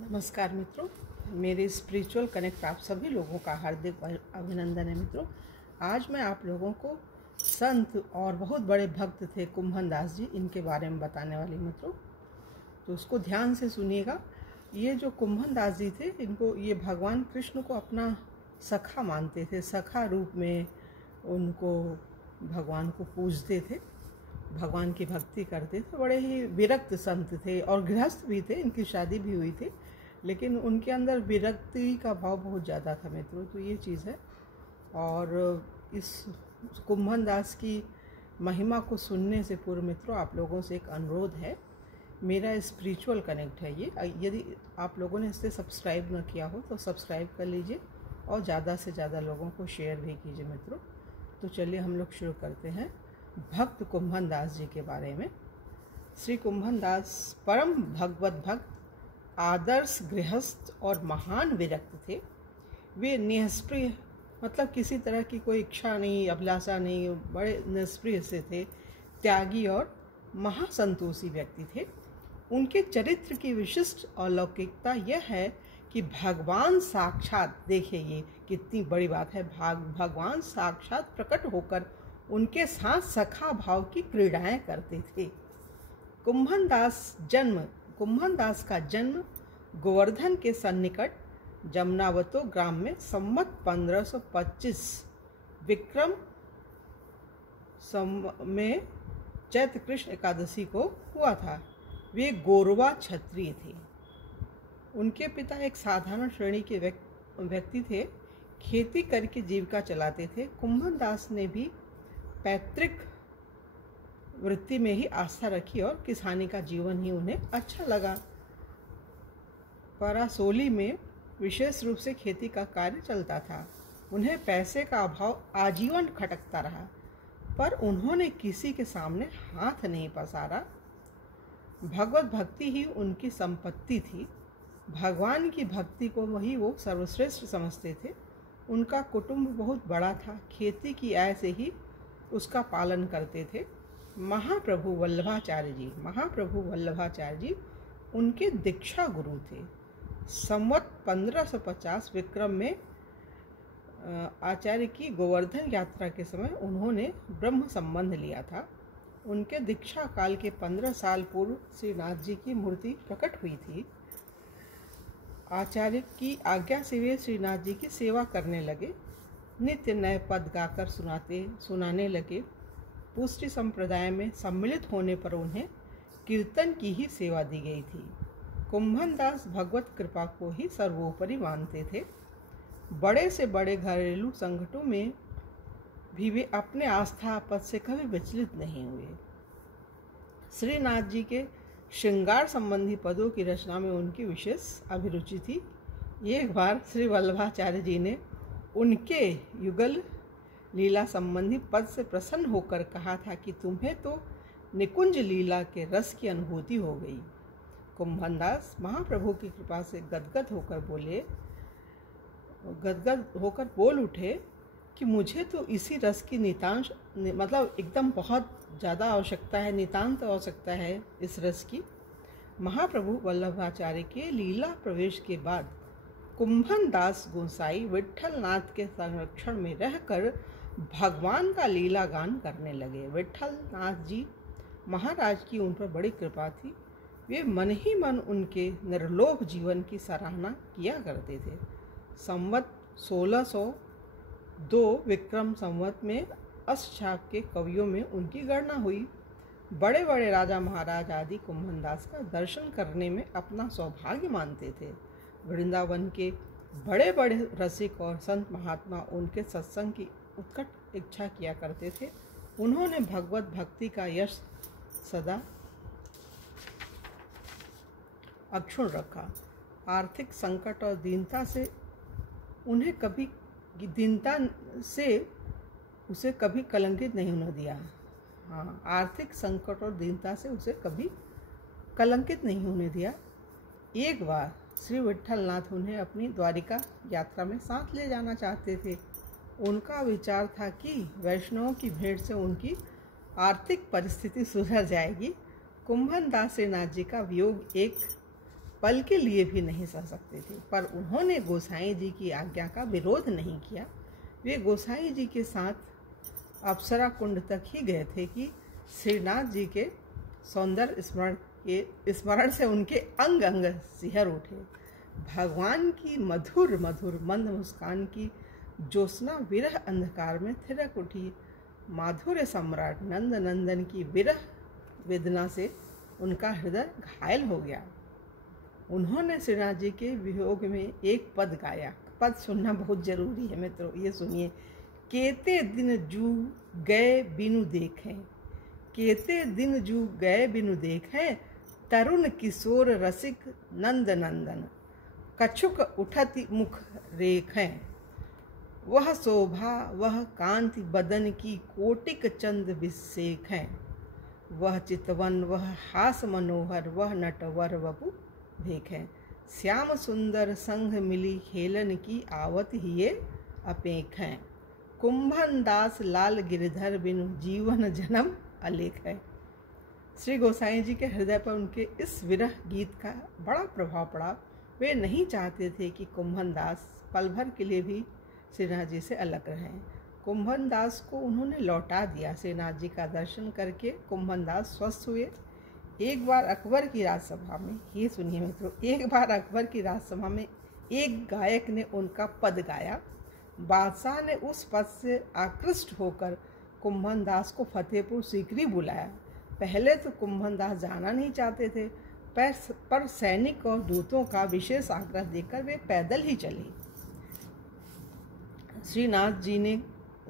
नमस्कार मित्रों, मेरे स्पिरिचुअल कनेक्ट आप सभी लोगों का हार्दिक अभिनंदन है। मित्रों, आज मैं आप लोगों को संत और बहुत बड़े भक्त थे कुंभन दास जी, इनके बारे में बताने वाली मित्रों, तो उसको ध्यान से सुनिएगा। ये जो कुंभन दास जी थे, इनको ये भगवान कृष्ण को अपना सखा मानते थे। सखा रूप में उनको भगवान को पूजते थे, भगवान की भक्ति करते थे। बड़े ही विरक्त संत थे और गृहस्थ भी थे, इनकी शादी भी हुई थी, लेकिन उनके अंदर विरक्ति का भाव बहुत ज़्यादा था मित्रों। तो ये चीज़ है। और इस कुंभन दास की महिमा को सुनने से पूर्व मित्रों, आप लोगों से एक अनुरोध है। मेरा स्पिरिचुअल कनेक्ट है ये, यदि आप लोगों ने इसे सब्सक्राइब न किया हो तो सब्सक्राइब कर लीजिए और ज़्यादा से ज़्यादा लोगों को शेयर भी कीजिए मित्रों। तो चलिए हम लोग शुरू करते हैं भक्त कुंभन दास जी के बारे में। श्री कुंभन दास परम भगवत भक्त, आदर्श गृहस्थ और महान विरक्त थे। वे निष्प्रिय, मतलब किसी तरह की कोई इच्छा नहीं, अभिलाषा नहीं, बड़े निष्प्रिय से थे। त्यागी और महासंतोषी व्यक्ति थे। उनके चरित्र की विशिष्ट अलौकिकता यह है कि भगवान साक्षात, देखिए ये कितनी बड़ी बात है, भगवान साक्षात प्रकट होकर उनके साथ सखा भाव की क्रीड़ाएं करते थे। कुंभन दास का जन्म गोवर्धन के सन्निकट जमनावतो ग्राम में संवत 1525 विक्रम में चैत्र कृष्ण एकादशी को हुआ था। वे गोरवा क्षत्रिय थे। उनके पिता एक साधारण श्रेणी के व्यक्ति थे, खेती करके जीविका चलाते थे। कुंभन दास ने भी पैतृक वृत्ति में ही आस्था रखी और किसानी का जीवन ही उन्हें अच्छा लगा। परासोली में विशेष रूप से खेती का कार्य चलता था। उन्हें पैसे का अभाव आजीवन खटकता रहा, पर उन्होंने किसी के सामने हाथ नहीं पसारा। भगवत भक्ति ही उनकी संपत्ति थी। भगवान की भक्ति को वही वो सर्वश्रेष्ठ समझते थे। उनका कुटुंब बहुत बड़ा था, खेती की आय से ही उसका पालन करते थे। महाप्रभु वल्लभाचार्य जी उनके दीक्षा गुरु थे। संवत 1550 विक्रम में आचार्य की गोवर्धन यात्रा के समय उन्होंने ब्रह्म संबंध लिया था। उनके दीक्षा काल के 15 साल पूर्व श्रीनाथ जी की मूर्ति प्रकट हुई थी। आचार्य की आज्ञा से वे श्रीनाथ जी की सेवा करने लगे। नित्य नए पद गाकर सुनाने लगे। पुष्टि संप्रदाय में सम्मिलित होने पर उन्हें कीर्तन की ही सेवा दी गई थी। कुंभन दास भगवत कृपा को ही सर्वोपरि मानते थे। बड़े से बड़े घरेलू संकटों में भी वे अपने आस्था पद से कभी विचलित नहीं हुए। श्रीनाथ जी के श्रृंगार संबंधी पदों की रचना में उनकी विशेष अभिरुचि थी। एक बार श्री वल्लभाचार्य जी ने उनके युगल लीला संबंधी पद से प्रसन्न होकर कहा था कि तुम्हें तो निकुंज लीला के रस की अनुभूति हो गई। कुंभन दास महाप्रभु की कृपा से गदगद होकर बोल उठे कि मुझे तो इसी रस की मतलब एकदम बहुत ज़्यादा आवश्यकता है, नितांत आवश्यकता है इस रस की। महाप्रभु वल्लभाचार्य के लीला प्रवेश के बाद कुंभन दास गोसाई विट्ठल नाथ के संरक्षण में रहकर भगवान का लीला गान करने लगे। विट्ठल नाथ जी महाराज की उन पर बड़ी कृपा थी। वे मन ही मन उनके निर्लोभ जीवन की सराहना किया करते थे। संवत 1602 विक्रम संवत में अष्टछाप के कवियों में उनकी गणना हुई। बड़े बड़े राजा महाराज आदि कुंभन दास का दर्शन करने में अपना सौभाग्य मानते थे। वृंदावन के बड़े बड़े रसिक और संत महात्मा उनके सत्संग की उत्कट इच्छा किया करते थे। उन्होंने भगवत भक्ति का यश सदा अक्षुण्ण रखा। आर्थिक संकट और दीनता से उसे कभी कलंकित नहीं होने दिया। आर्थिक संकट और दीनता से उसे कभी कलंकित नहीं होने दिया। एक बार श्री विट्ठलनाथ उन्हें अपनी द्वारिका यात्रा में साथ ले जाना चाहते थे। उनका विचार था कि वैष्णवों की भेंट से उनकी आर्थिक परिस्थिति सुधर जाएगी। कुंभन दास श्रीनाथ जी का वियोग एक पल के लिए भी नहीं सह सकते थे, पर उन्होंने गोसाई जी की आज्ञा का विरोध नहीं किया। वे गोसाई जी के साथ अप्सरा कुंड तक ही गए थे कि श्रीनाथ जी के सौंदर्य स्मरण से उनके अंग अंग सिहर उठे। भगवान की मधुर मधुर मंद मुस्कान की ज्योत्सना विरह अंधकार में थिरक उठी। माधुर्य सम्राट नंद नंदन की विरह वेदना से उनका हृदय घायल हो गया। उन्होंने श्रीनाथ जी के वियोग में एक पद गाया। पद सुनना बहुत जरूरी है मित्रों, ये सुनिए। केते दिन जू गए बिनु देखें, केते दिन जू गए बिनु देखें, तरुण किशोर रसिक नंद नंदन, कछुक उठति मुख रेखें, वह शोभा वह कांति बदन की कोटिक चंद विसेखें, वह चितवन वह हास मनोहर वह नटवर वपु भेखें, श्याम सुंदर संग मिली खेलन की आवत हिये अपेखें, कुंभन दास लाल गिरधर बिनु जीवन जन्म अलेख है। श्री गोसाई जी के हृदय पर उनके इस विरह गीत का बड़ा प्रभाव पड़ा। वे नहीं चाहते थे कि कुंभन दास पल भर के लिए भी श्रीनाथ जी से अलग रहें। कुंभन दास को उन्होंने लौटा दिया। श्रीनाथ जी का दर्शन करके कुंभन दास स्वस्थ हुए। एक बार अकबर की राजसभा में, ये सुनिए मित्रों, एक बार अकबर की राजसभा में एक गायक ने उनका पद गाया। बादशाह ने उस पद से आकृष्ट होकर कुंभन दास को फतेहपुर सीकरी बुलाया। पहले तो कुंभन दास जाना नहीं चाहते थे, पर सैनिक और दूतों का विशेष आग्रह देकर वे पैदल ही चले।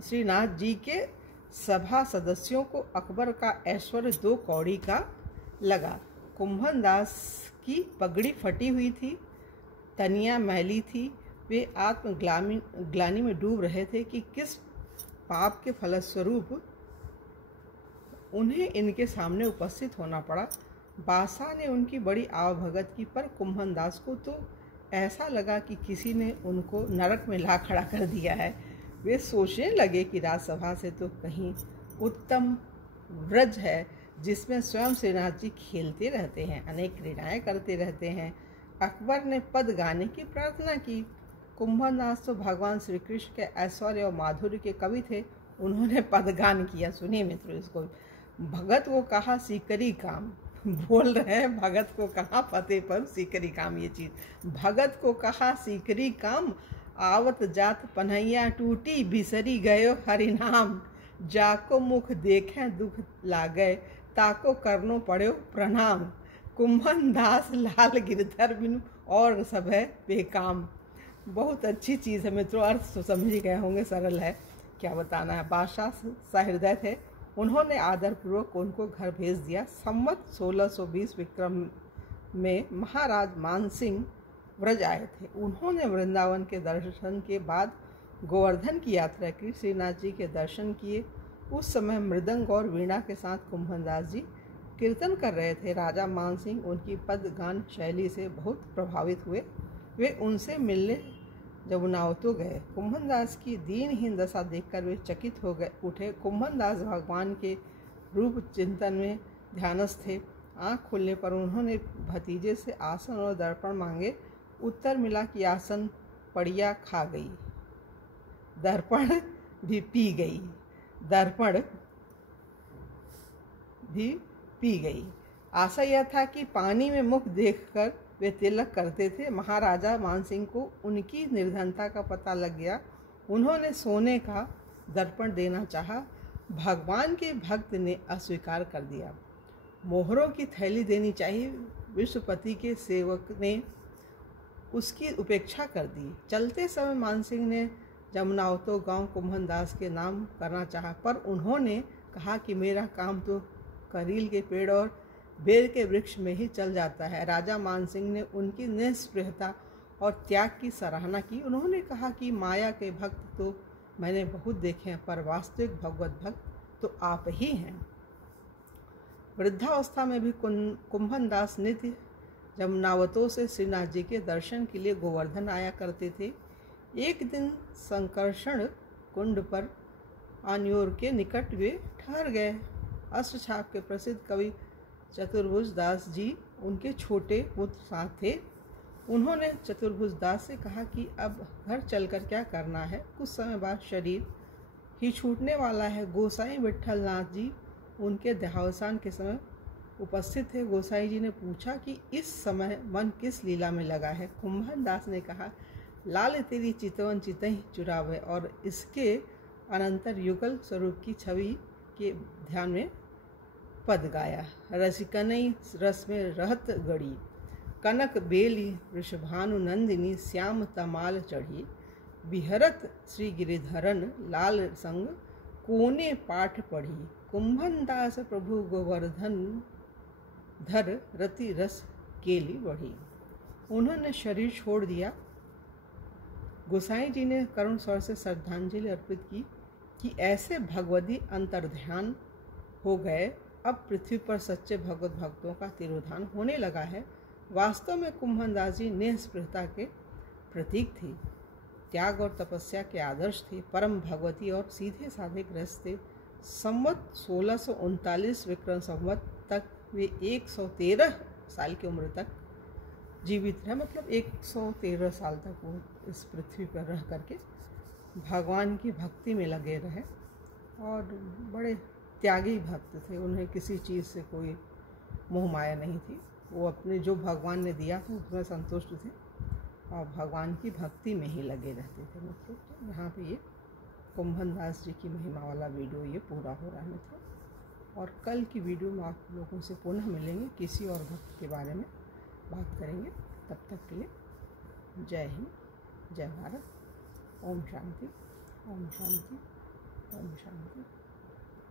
श्रीनाथ जी के सभा सदस्यों को अकबर का ऐश्वर्य 2 कौड़ी का लगा। कुंभन दास की पगड़ी फटी हुई थी, तनिया मैली थी। वे आत्मग्लानि में डूब रहे थे कि किस पाप के फलस्वरूप उन्हें इनके सामने उपस्थित होना पड़ा। बादशाह ने उनकी बड़ी आवभगत की, पर कुंभन दास को तो ऐसा लगा कि किसी ने उनको नरक में ला खड़ा कर दिया है। वे सोचने लगे कि राजसभा से तो कहीं उत्तम व्रज है जिसमें स्वयं श्रीनाथ जी खेलते रहते हैं, अनेक क्रीड़ाएं करते रहते हैं। अकबर ने पद गाने की प्रार्थना की। कुंभन दास तो भगवान श्री कृष्ण के ऐश्वर्य और माधुर्य के कवि थे। उन्होंने पदगान किया। सुनिए मित्रों इसको। भगत को कहा सीकरी काम, बोल रहे हैं भगत को कहा फतेह पर सीकरी काम। ये चीज, भगत को कहा सीकरी काम, आवत जात पन्हैया टूटी, बिसरी गयो हरिनाम, जाको मुख देखें दुख लागे, ताको करनो पड़ो प्रणाम, कुंभन दास लाल गिरधर बिनु और सब है बेकाम। बहुत अच्छी चीज़ है मित्रों, अर्थ तो समझ ही गए होंगे, सरल है, क्या बताना है। बादशाह सहृदय थे। उन्होंने आदरपूर्वक उनको घर भेज दिया। संवत 1620 विक्रम में महाराज मानसिंह व्रज आए थे। उन्होंने वृंदावन के दर्शन के बाद गोवर्धन की यात्रा की, श्रीनाथ जी के दर्शन किए। उस समय मृदंग और वीणा के साथ कुंभन दास जी कीर्तन कर रहे थे। राजा मानसिंह उनकी पदगान शैली से बहुत प्रभावित हुए। वे उनसे मिलने जमुनावतों गए। कुंभन दास की दीनहीन दशा देखकर वे चकित हो गए उठे। कुंभन दास भगवान के रूप चिंतन में ध्यानस्थ थे। आँख खुलने पर उन्होंने भतीजे से आसन और दर्पण मांगे। उत्तर मिला कि आसन पड़िया खा गई, दर्पण भी पी गई, दर्पण भी पी गई। आशा यह था कि पानी में मुख देखकर वे तिलक करते थे। महाराजा मानसिंह को उनकी निर्धनता का पता लग गया। उन्होंने सोने का दर्पण देना चाहा। भगवान के भक्त ने अस्वीकार कर दिया। मोहरों की थैली देनी चाहिए, विश्वपति के सेवक ने उसकी उपेक्षा कर दी। चलते समय मानसिंह ने जमुनावतो गांव कुंभन दास के नाम करना चाहा, पर उन्होंने कहा कि मेरा काम तो करील के पेड़ और बेर के वृक्ष में ही चल जाता है। राजा मानसिंह ने उनकी निष्पृहता और त्याग की सराहना की। उन्होंने कहा कि माया के भक्त तो मैंने बहुत देखे हैं, पर वास्तविक भगवत भक्त तो आप ही हैं। वृद्धावस्था में भी कुंभन दास नित्य जमुनावतों से श्रीनाथ जी के दर्शन के लिए गोवर्धन आया करते थे। एक दिन संकर्षण कुंड पर आन्योर के निकट वे ठहर गए। अष्टछाप के प्रसिद्ध कवि चतुर्भुज दास जी उनके छोटे पुत्र साथ थे। उन्होंने चतुर्भुज दास से कहा कि अब घर चलकर क्या करना है, कुछ समय बाद शरीर ही छूटने वाला है। गोसाई विट्ठल नाथ जी उनके देहावसान के समय उपस्थित थे। गोसाई जी ने पूछा कि इस समय मन किस लीला में लगा है। कुंभन दास ने कहा, लाल तेरी चितवन चितहि चुरावे, और इसके अनंतर युगल स्वरूप की छवि के ध्यान में पद गाया। रसिकनई रस में रहत गड़ी, कनक बेली वृषभानु नंदिनी श्याम तमाल चढ़ी। बिहरत श्री गिरिधरन लाल संग कोने पाठ पढ़ी। कुंभन दास प्रभु गोवर्धन धर रति रस केली बढ़ी। उन्होंने शरीर छोड़ दिया। गोसाई जी ने करुण स्वर से श्रद्धांजलि अर्पित की कि ऐसे भगवदी अंतर्ध्यान हो गए, अब पृथ्वी पर सच्चे भगवत भक्तों का तिरोधान होने लगा है। वास्तव में कुंभन दास जी निःस्पृहता के प्रतीक थे, त्याग और तपस्या के आदर्श थे, परम भगवती और सीधे साधे गृहस्थ थे। संवत 1639 विक्रम संवत तक वे 113 साल की उम्र तक जीवित रहे, मतलब 113 साल तक वो इस पृथ्वी पर रह करके भगवान की भक्ति में लगे रहे और बड़े त्यागी भक्त थे। उन्हें किसी चीज़ से कोई मोह माया नहीं थी। वो अपने जो भगवान ने दिया था उसमें संतुष्ट थे और भगवान की भक्ति में ही लगे रहते थे। मतलब तो यहाँ पे ये कुंभन दास जी की महिमा वाला वीडियो ये पूरा हो रहा है मित्रों। और कल की वीडियो में आप लोगों से पुनः मिलेंगे, किसी और भक्त के बारे में बात करेंगे। तब तक के लिए जय हिंद, जय भारत। ओम शांति, ओम शांति, ओम शांति।